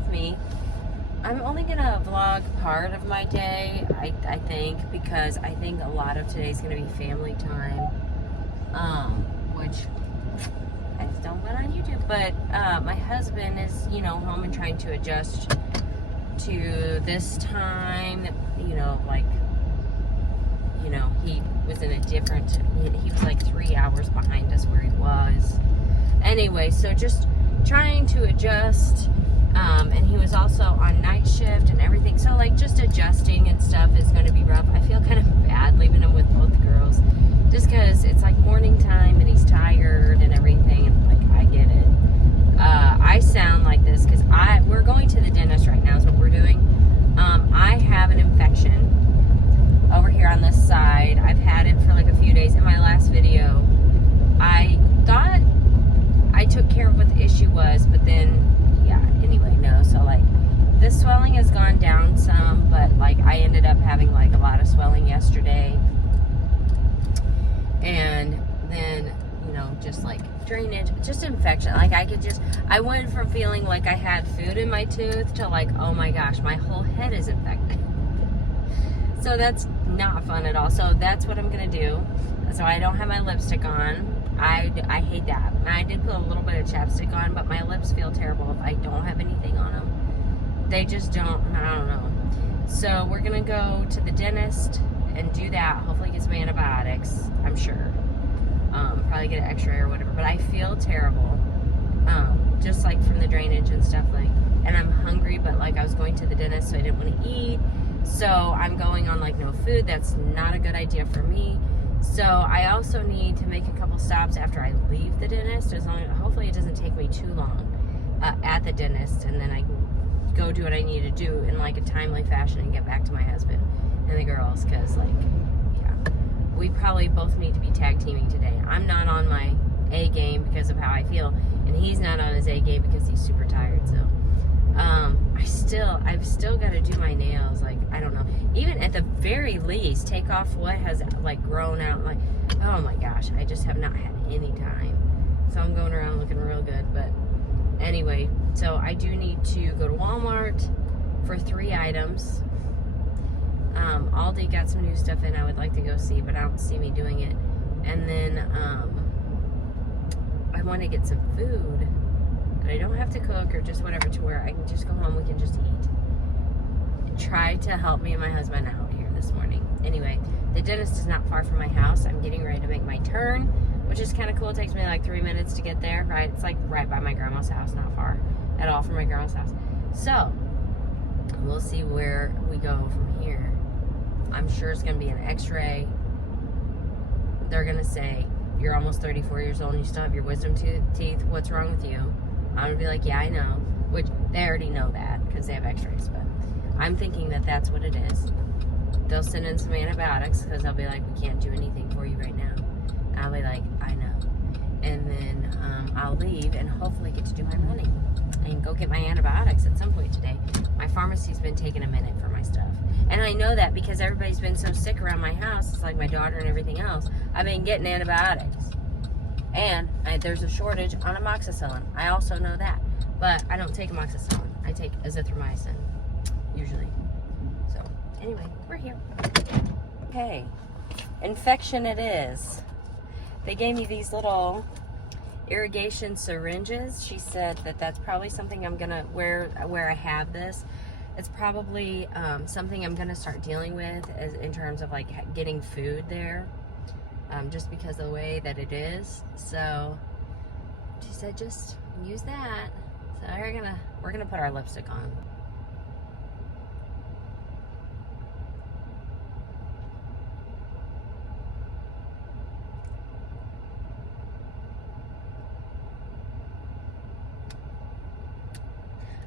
with me. I'm only gonna vlog part of my day, I think, because I think a lot of today's gonna be family time, which I just don't put on YouTube. But my husband is, you know, home and trying to adjust to this time. You know, like, you know, he was in a different. He was like 3 hours behind us where he was. Anyway, so just trying to adjust. And he was also on night shift and everything. So, like, just adjusting and stuff is going to be rough. I feel kind of bad leaving him with both girls. Just because it's, like, morning time and he's tired and everything. And, like, I get it. I sound like this because we're going to the dentist right now is what we're doing. I have an infection over here on this side. I've had it for, like, a few days. In my last video, I thought I took care of what the issue was, but then... anyway, no, so like this swelling has gone down some, but like I ended up having like a lot of swelling yesterday, and then, you know, just like drainage, just infection. Like I went from feeling like I had food in my tooth to like, oh my gosh, my whole head is infected. So that's not fun at all. So that's what I'm gonna do. So I don't have my lipstick on. I hate that. I did put a little bit of chapstick on, but my lips feel terrible if I don't have anything on them. They just don't, I don't know. So we're going to go to the dentist and do that. Hopefully get some antibiotics, I'm sure. Probably get an x-ray or whatever. But I feel terrible. Just like from the drainage and stuff. Like, and I'm hungry, but like I was going to the dentist, so I didn't want to eat. So I'm going on like no food. That's not a good idea for me. So I also need to make a couple stops after I leave the dentist. Hopefully it doesn't take me too long at the dentist, and then I can go do what I need to do in like a timely fashion and get back to my husband and the girls. Because like, yeah, we probably both need to be tag teaming today. I'm not on my A game because of how I feel, and he's not on his A game because he's super tired. So I've still got to do my nails. Like, I don't know. Even at the very least, take off what has like grown out. Like, oh my gosh, I just have not had any time. So I'm going around looking real good. But anyway, so I do need to go to Walmart for 3 items. Aldi got some new stuff in I would like to go see, but I don't see me doing it. And then I want to get some food. I don't have to cook or just whatever to where I can just go home, we can just eat. Try to help me and my husband out here this morning. Anyway, the dentist is not far from my house. I'm getting ready to make my turn, which is kind of cool. It takes me like 3 minutes to get there, right? It's like right by my grandma's house, not far at all from my grandma's house. So, we'll see where we go from here. I'm sure it's going to be an x-ray. They're going to say, you're almost 34 years old and you still have your wisdom teeth. What's wrong with you? I'm going to be like, yeah, I know. Which, they already know that because they have x-rays. But I'm thinking that that's what it is. They'll send in some antibiotics because they'll be like, we can't do anything for you right now. And I'll be like, I know. And then I'll leave and hopefully get to do my running. And go get my antibiotics at some point today. My pharmacy's been taking a minute for my stuff. And I know that because everybody's been so sick around my house. It's like my daughter and everything else. I've been getting antibiotics. And there's a shortage on amoxicillin. I also know that. But I don't take amoxicillin. I take azithromycin, usually. So, anyway, we're here. Okay. Infection it is. They gave me these little irrigation syringes. She said that that's probably something I'm going to, where I have this, it's probably something I'm going to start dealing with as, in terms of like getting food there. Just because of the way that it is. So she said just use that. So we're gonna put our lipstick on.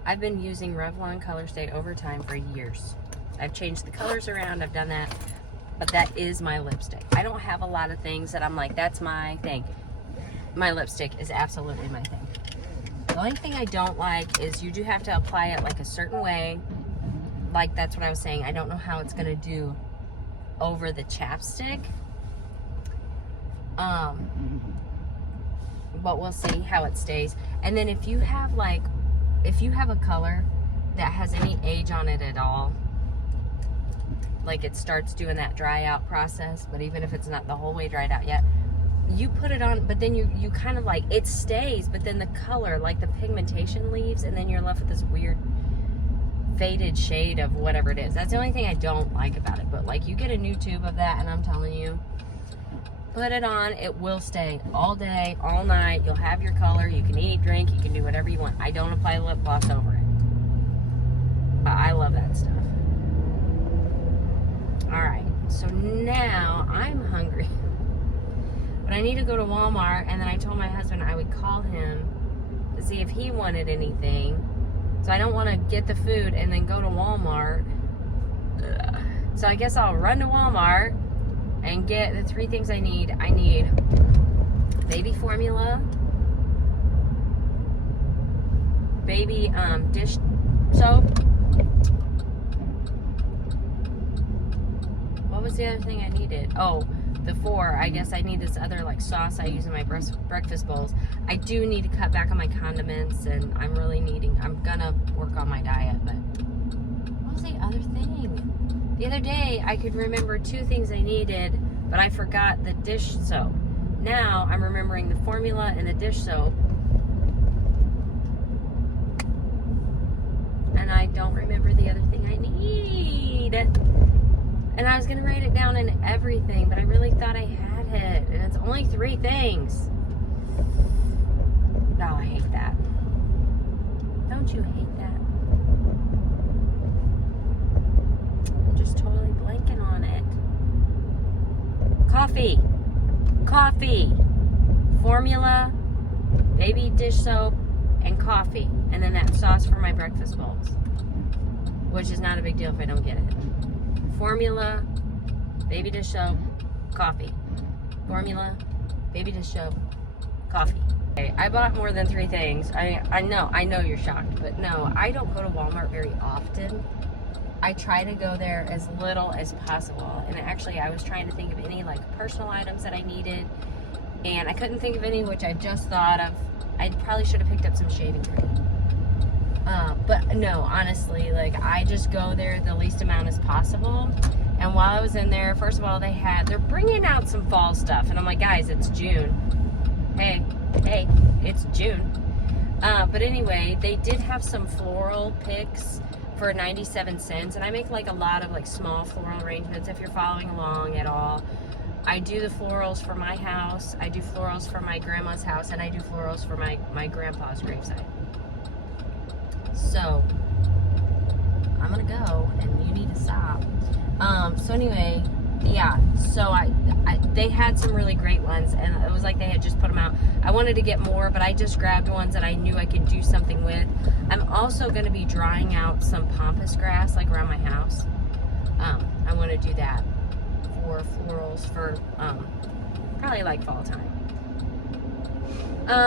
I've been using Revlon Color Stay Overtime for years. I've changed the colors around, I've done that. But that is my lipstick. I don't have a lot of things that I'm like, that's my thing. My lipstick is absolutely my thing. The only thing I don't like is you do have to apply it like a certain way. Like, that's what I was saying. I don't know how it's going to do over the chapstick. But we'll see how it stays. And then if you have a color that has any age on it at all, like it starts doing that dry out process, but even if it's not the whole way dried out yet, you put it on, but then you kind of like, it stays, but then the color, like the pigmentation leaves, and then you're left with this weird faded shade of whatever it is. That's the only thing I don't like about it. But like, you get a new tube of that, and I'm telling you, put it on, it will stay all day, all night. You'll have your color, you can eat, drink, you can do whatever you want. I don't apply lip gloss over it, but I love that stuff. Alright, so now I'm hungry, but I need to go to Walmart, and then I told my husband I would call him to see if he wanted anything. So I don't want to get the food and then go to Walmart. So I guess I'll run to Walmart and get the 3 things I need. I need baby formula, baby dish soap. What was the other thing I needed? Oh, the 4. I guess I need this other like sauce I use in my breakfast bowls. I do need to cut back on my condiments, and I'm gonna work on my diet. But what was the other thing? The other day I could remember 2 things I needed, but I forgot the dish soap. Now I'm remembering the formula and the dish soap, and I don't remember the other thing I need. And I was going to write it down in everything, but I really thought I had it. And it's only 3 things. Oh, I hate that. Don't you hate that? I'm just totally blanking on it. Coffee. Coffee. Formula, baby dish soap, and coffee. And then that sauce for my breakfast bowls. Which is not a big deal if I don't get it. Formula, baby dish soap, coffee. Formula, baby dish soap, coffee. Okay, I bought more than 3 things. I know you're shocked, but no, I don't go to Walmart very often. I try to go there as little as possible. And actually, I was trying to think of any like personal items that I needed, and I couldn't think of any, which I just thought of. I probably should have picked up some shaving cream. But no, honestly, like, I just go there the least amount as possible. And while I was in there, first of all, they're bringing out some fall stuff. And I'm like, guys, it's June. Hey, it's June. But anyway, they did have some floral picks for 97 cents. And I make like a lot of like small floral arrangements if you're following along at all. I do the florals for my house. I do florals for my grandma's house. And I do florals for my grandpa's gravesite. So I'm gonna go, and you need to stop. So anyway, yeah. So they had some really great ones, and it was like they had just put them out. I wanted to get more, but I just grabbed ones that I knew I could do something with. I'm also gonna be drying out some pampas grass, like around my house. I want to do that for florals for probably like fall time.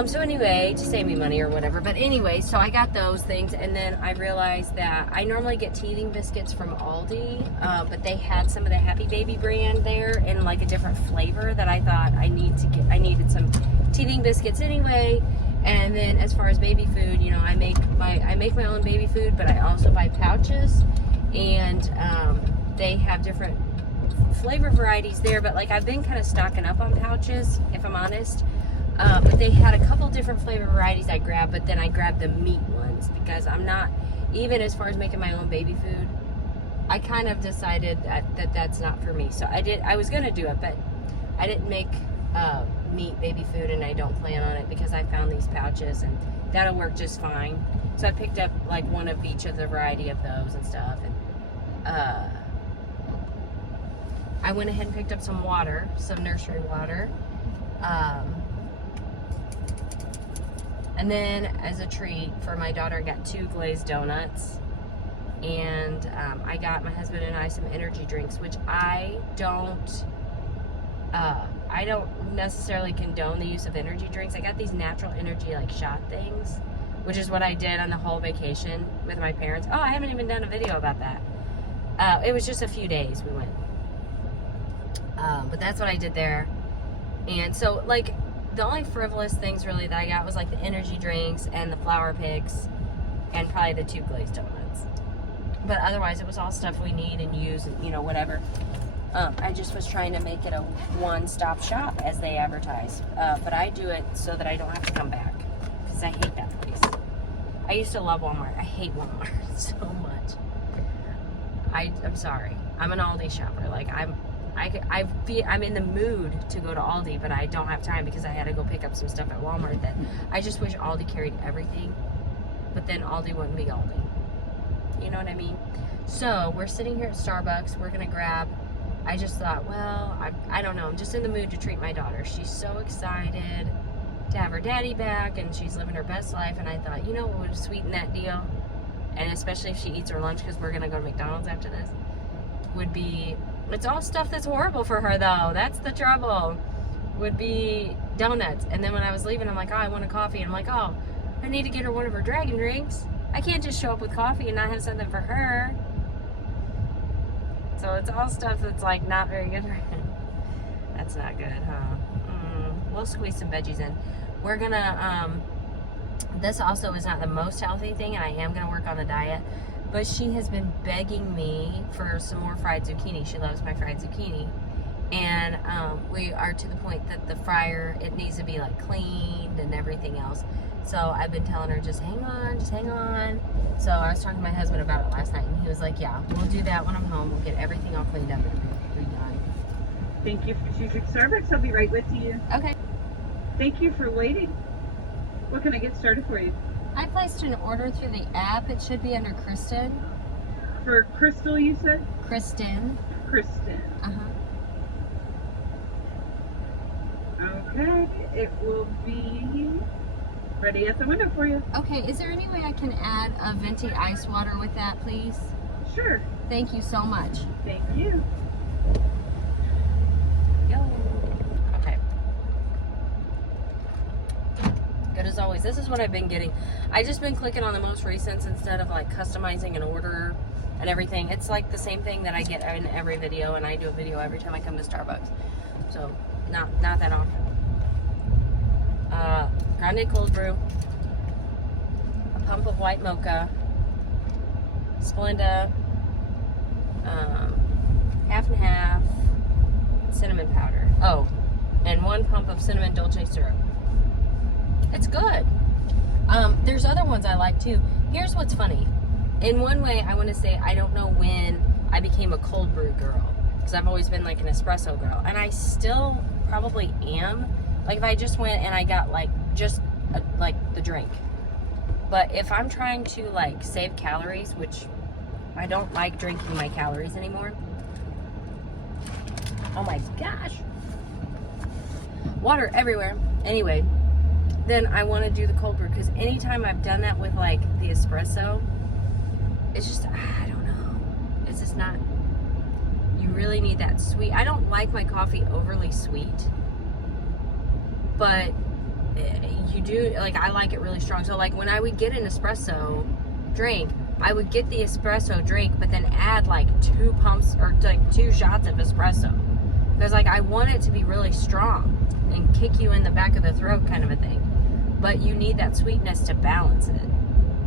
So anyway, to save me money or whatever. But anyway, so I got those things, and then I realized that I normally get teething biscuits from Aldi, but they had some of the Happy Baby brand there in like a different flavor that I thought I needed some teething biscuits anyway. And then as far as baby food, you know, I make my own baby food, but I also buy pouches, and they have different flavor varieties there. But like, I've been kind of stocking up on pouches, if I'm honest. But they had a couple different flavor varieties I grabbed, but then I grabbed the meat ones because I'm not, even as far as making my own baby food, I kind of decided that that's not for me. So I was going to do it, but I didn't make meat baby food, and I don't plan on it because I found these pouches, and that'll work just fine. So I picked up like one of each of the variety of those and stuff. And I went ahead and picked up some water, some nursery water. And then, as a treat for my daughter, I got 2 glazed donuts. And I got my husband and I some energy drinks, which I don't necessarily condone the use of energy drinks. I got these natural energy like shot things, which is what I did on the whole vacation with my parents. Oh, I haven't even done a video about that. It was just a few days we went. But that's what I did there. And so, like, the only frivolous things really that I got was like the energy drinks and the flour picks and probably the 2 glazed donuts. But otherwise, it was all stuff we need and use, and, you know, whatever. I just was trying to make it a one-stop shop as they advertise. But I do it so that I don't have to come back because I hate that place. I used to love Walmart. I hate Walmart so much. I'm sorry. I'm an Aldi shopper. Like I'm in the mood to go to Aldi, but I don't have time because I had to go pick up some stuff at Walmart that I just wish Aldi carried everything. But then Aldi wouldn't be Aldi. You know what I mean? So we're sitting here at Starbucks. We're gonna grab. I just thought, well, I don't know. I'm just in the mood to treat my daughter. She's so excited to have her daddy back, and she's living her best life. And I thought, you know what would sweeten that deal? And especially if she eats her lunch, because we're gonna go to McDonald's after this, would be, it's all stuff that's horrible for her though. That's the trouble. Would be donuts. And then when I was leaving, I'm like, oh, I want a coffee. And I'm like, oh, I need to get her one of her dragon drinks. I can't just show up with coffee and not have something for her. So it's all stuff that's like not very good for him. That's not good, huh? We'll squeeze some veggies in. We're gonna, this also is not the most healthy thing, and I am gonna work on the diet, but she has been begging me for some more fried zucchini. She loves my fried zucchini. And we are to the point that the fryer, it needs to be like cleaned and everything else. So I've been telling her, just hang on, just hang on. So I was talking to my husband about it last night, and he was like, yeah, we'll do that when I'm home. We'll get everything all cleaned up and redone. Thank you for choosing Starbucks. I'll be right with you. Okay. Thank you for waiting. What can I get started for you? I placed an order through the app. It should be under Kristen. For Crystal, you said? Kristen. Kristen. Okay, it will be ready at the window for you. Okay, is there any way I can add a venti ice water with that, please? Sure. Thank you so much. Thank you. Go. Okay. Good as always. This is what I've been getting. I just been clicking on the most recents instead of like customizing an order and everything. It's like the same thing that I get in every video, and I do a video every time I come to Starbucks. So not that often. Grande cold brew, a pump of white mocha, Splenda, half and half, cinnamon powder. Oh, and 1 pump of cinnamon dolce syrup. It's good. There's other ones I like too. Here's what's funny. In one way, I want to say I don't know when I became a cold brew girl, because I've always been like an espresso girl, and I still probably am. Like if I just went and I got like just like the drink. But if I'm trying to like save calories, which I don't like drinking my calories anymore. Oh my gosh. Water everywhere. Anyway, then I want to do the cold brew, because anytime I've done that with like the espresso, it's just, I don't know. It's just not, you really need that sweet. I don't like my coffee overly sweet. But you do, like, I like it really strong. So like when I would get an espresso drink, I would get the espresso drink, but then add like 2 pumps or like 2 shots of espresso, because like I want it to be really strong and kick you in the back of the throat kind of a thing. But you need that sweetness to balance it.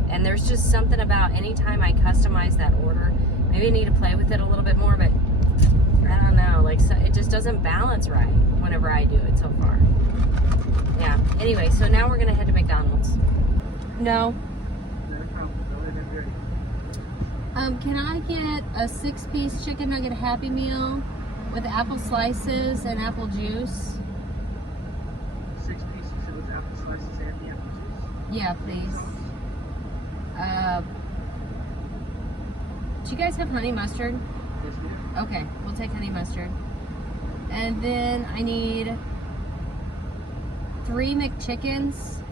And there's just something about anytime I customize that order, maybe I need to play with it a little bit more, but I don't know, like, so it just doesn't balance right whenever I do it so far. Yeah. Anyway, so now we're gonna head to McDonald's. No. Can I get a 6-piece chicken nugget Happy Meal with apple slices and apple juice? 6 pieces with apple slices and the apple juice? Yeah, please. Do you guys have honey mustard? Yes, ma'am. Okay, we'll take honey mustard. And then I need 3 McChickens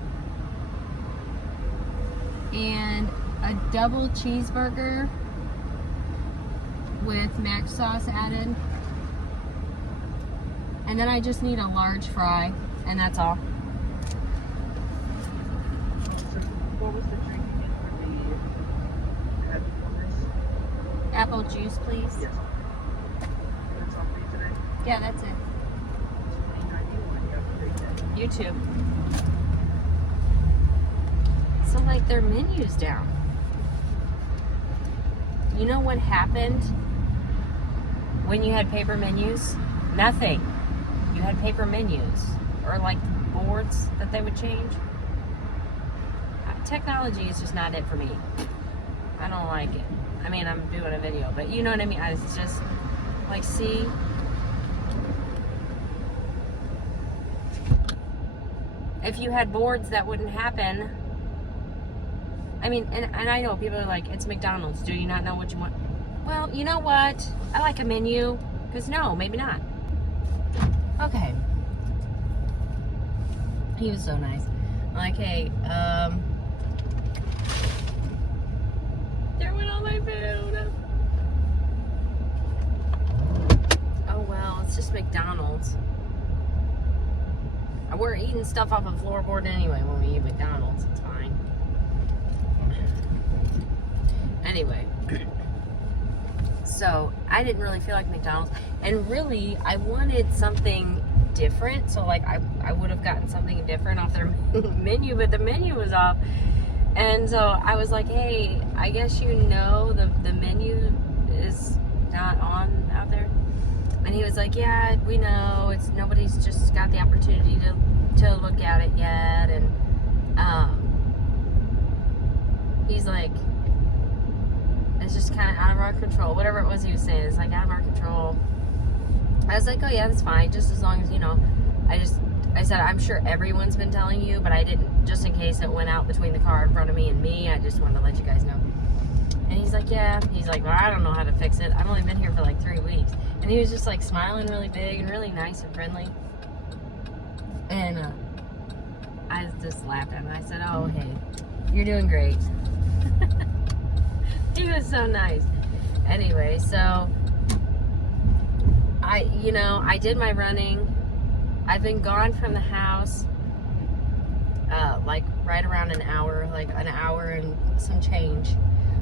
and a double cheeseburger with mac sauce added. And then I just need a large fry, and that's all. So what was the drink again for the happy meal? Apple juice, please. Yes. That's all for you today? Yeah, that's it. $20.91. You have a great day. You too. So like their menu's down. You know what happened when you had paper menus? Nothing. You had paper menus. Or like boards that they would change. Technology is just not it for me. I don't like it. I mean, I'm doing a video, but you know what I mean? It's just like, see? If you had boards, that wouldn't happen. I mean, and I know people are like, it's McDonald's. Do you not know what you want? Well, you know what? I like a menu. Because no, maybe not. Okay. He was so nice. I'm like, hey, there went all my food. Oh well, it's just McDonald's. We're eating stuff off of the floorboard anyway when we eat McDonald's. It's fine. Anyway. So, I didn't really feel like McDonald's. And really, I wanted something different. So, like, I would have gotten something different off their menu, but the menu was off. And so, I was like, hey, I guess you know the menu is not on out there. And he was like, yeah, we know. Nobody's just got the opportunity to look at it yet. And he's like, it's just kind of out of our control. Whatever it was he was saying, it's like out of our control. I was like, oh yeah, that's fine. Just as long as, you know, I said, I'm sure everyone's been telling you, but I didn't, just in case it went out between the car in front of me and me, I just wanted to let you guys know. And he's like, yeah. He's like, well, I don't know how to fix it. I've only been here for like 3 weeks. And he was just like smiling really big and really nice and friendly. And I just laughed at him. I said, oh, hey, you're doing great. He was so nice. Anyway, so I did my running. I've been gone from the house like right around an hour, like an hour and some change,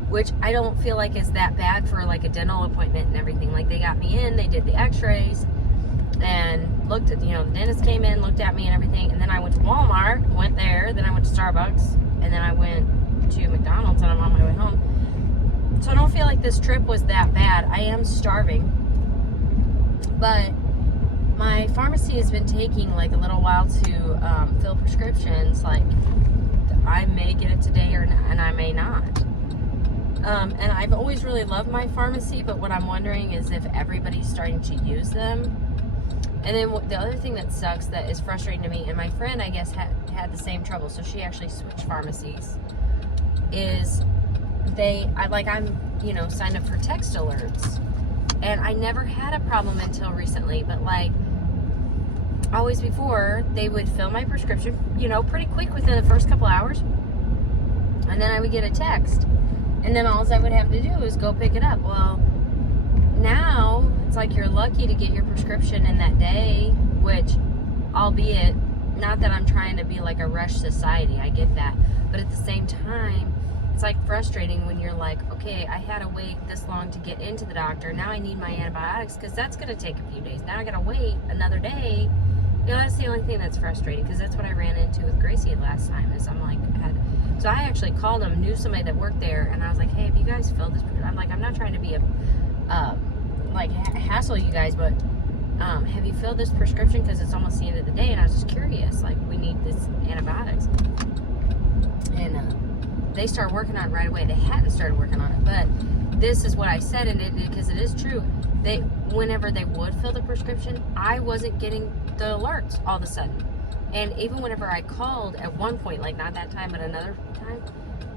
which I don't feel like is that bad for like a dental appointment and everything. Like they got me in, they did the x-rays and looked at, the dentist came in, looked at me and everything. And then I went to Walmart, went there, then I went to Starbucks, and then I went to McDonald's and I'm on my way home. So I don't feel like this trip was that bad. I am starving. But my pharmacy has been taking like a little while to fill prescriptions. Like I may get it today and I may not. And I've always really loved my pharmacy, but what I'm wondering is if everybody's starting to use them. And then the other thing that sucks, that is frustrating to me, and my friend, I guess, had the same trouble, so she actually switched pharmacies, is I'm signed up for text alerts. And I never had a problem until recently, but like always before, they would fill my prescription, pretty quick within the first couple hours. And then I would get a text. And then all I would have to do is go pick it up. Well, now it's like you're lucky to get your prescription in that day, which, albeit, not that I'm trying to be like a rush society, I get that. But at the same time, it's like frustrating when you're like, okay, I had to wait this long to get into the doctor. Now I need my antibiotics because that's going to take a few days. Now I got to wait another day. That's the only thing that's frustrating, because that's what I ran into with Gracie last time. Is I'm like, so I actually called him, knew somebody that worked there, and I was like, hey, have you guys filled this? I'm like, I'm not trying to be hassle you guys, but have you filled this prescription? Because it's almost the end of the day, and I was just curious. Like, we need this antibiotics, and they started working on it right away. They hadn't started working on it, but this is what I said, and because it is true. Whenever they would fill the prescription, I wasn't getting the alerts all of a sudden. And even whenever I called at one point, like not that time, but another time,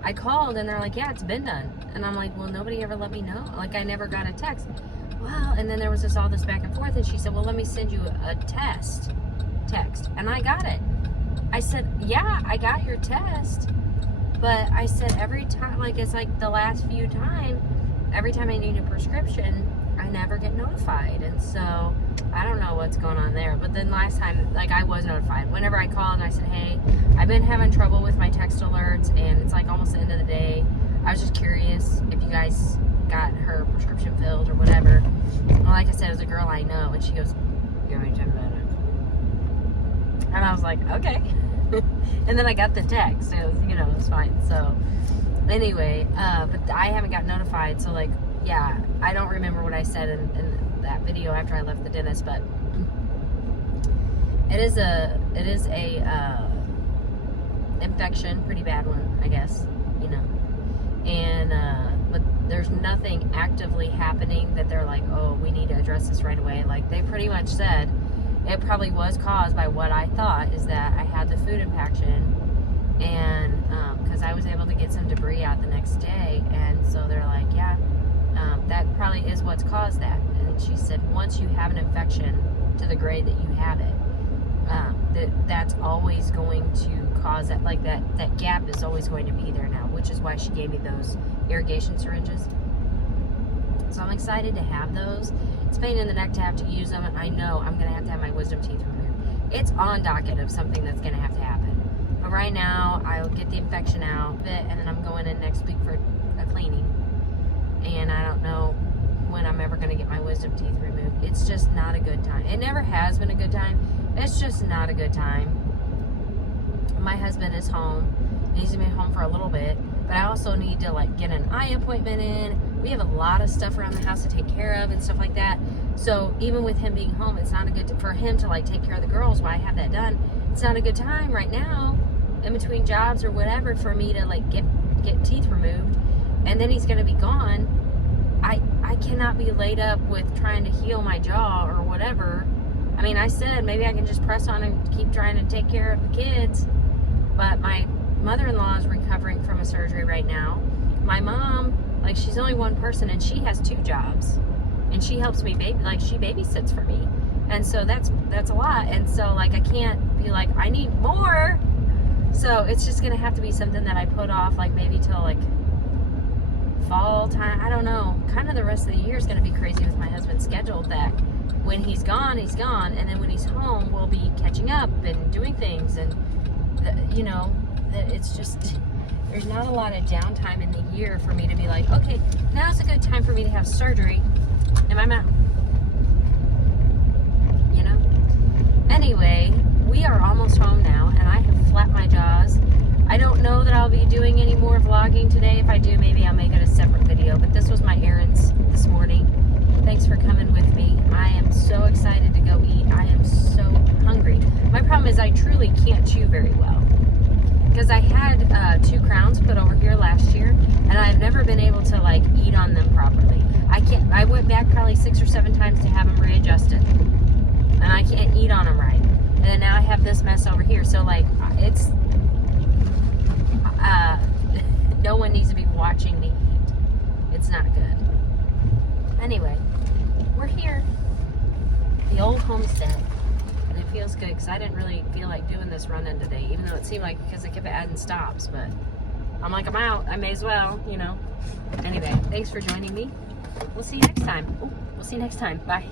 I called and they're like, yeah, it's been done. And I'm like, well, nobody ever let me know. Like, I never got a text. Well, and then there was all this back and forth, and she said, well, let me send you a text. And I got it. I said, yeah, I got your test. But I said every time, like it's like the last few times, every time I need a prescription, I never get notified. And so I don't know what's going on there. But then last time, like, I was notified. Whenever I called and I said, hey, I've been having trouble with my text alerts, and it's like almost the end of the day. I was just curious if you guys got her prescription filled or whatever. And like I said, it was a girl I know, and she goes, you want me to check about it? And I was like, okay. And then I got the text. It was, it was fine. So anyway, but I haven't got notified. So like, yeah, I don't remember what I said in that video after I left the dentist, but it is a infection, pretty bad one, I guess, you know. And but there's nothing actively happening that they're like, oh, we need to address this right away. Like, they pretty much said it probably was caused by what I thought is that I had the food impaction, and because I was able to get some debris out the next day, and so they're like, yeah, that probably is what's caused that. And she said, once you have an infection to the grade that you have it, that's always going to cause that, like that gap is always going to be there now, which is why she gave me those irrigation syringes. So I'm excited to have those. It's a pain in the neck to have to use them, and I know I'm going to have my wisdom teeth removed. It's on docket of something that's going to have to happen. But right now, I'll get the infection out of it, and then I'm going in next week for a cleaning. And I don't know when I'm ever going to get my wisdom teeth removed. It's just not a good time. It never has been a good time. It's just not a good time. My husband is home. He's going to be home for a little bit. But I also need to, like, get an eye appointment in. We have a lot of stuff around the house to take care of and stuff like that. So even with him being home, it's not a good for him to, like, take care of the girls while I have that done. It's not a good time right now, in between jobs or whatever, for me to, like, get teeth removed. And then he's going to be gone. I cannot be laid up with trying to heal my jaw or whatever. I mean, I said maybe I can just press on and keep trying to take care of the kids. But my mother-in-law is recovering from a surgery right now. My mom, like, she's only one person, and she has 2 jobs. And she helps me, she babysits for me. And so that's a lot. And so, like, I can't be like, I need more. So it's just going to have to be something that I put off, like, maybe till, like, fall time. I don't know. Kind of the rest of the year is going to be crazy with my husband's schedule, that when he's gone, he's gone. And then when he's home, we'll be catching up and doing things. And, you know, it's just, there's not a lot of downtime in the year for me to be like, okay, now's a good time for me to have surgery. And I'm out. You know? Anyway, we are almost home now, and I have flapped my jaws. I don't know that I'll be doing any more vlogging today. If I do, maybe I'll make it a separate video. But this was my errands this morning. Thanks for coming with me. I am so excited to go eat. I am so hungry. My problem is I truly can't chew very well, because I had 2 crowns put over here last year, and I've never been able to, like, eat on them properly. I went back probably 6 or 7 times to have them readjusted, and I can't eat on them right. And then now I have this mess over here. So, like, it's no one needs to be watching me eat. It's not good. Anyway, we're here, the old homestead. It feels good, because I didn't really feel like doing this run-in today, even though it seemed like, because I kept adding stops, but I'm like, I'm out. I may as well, you know. Anyway, thanks for joining me. We'll see you next time. Bye.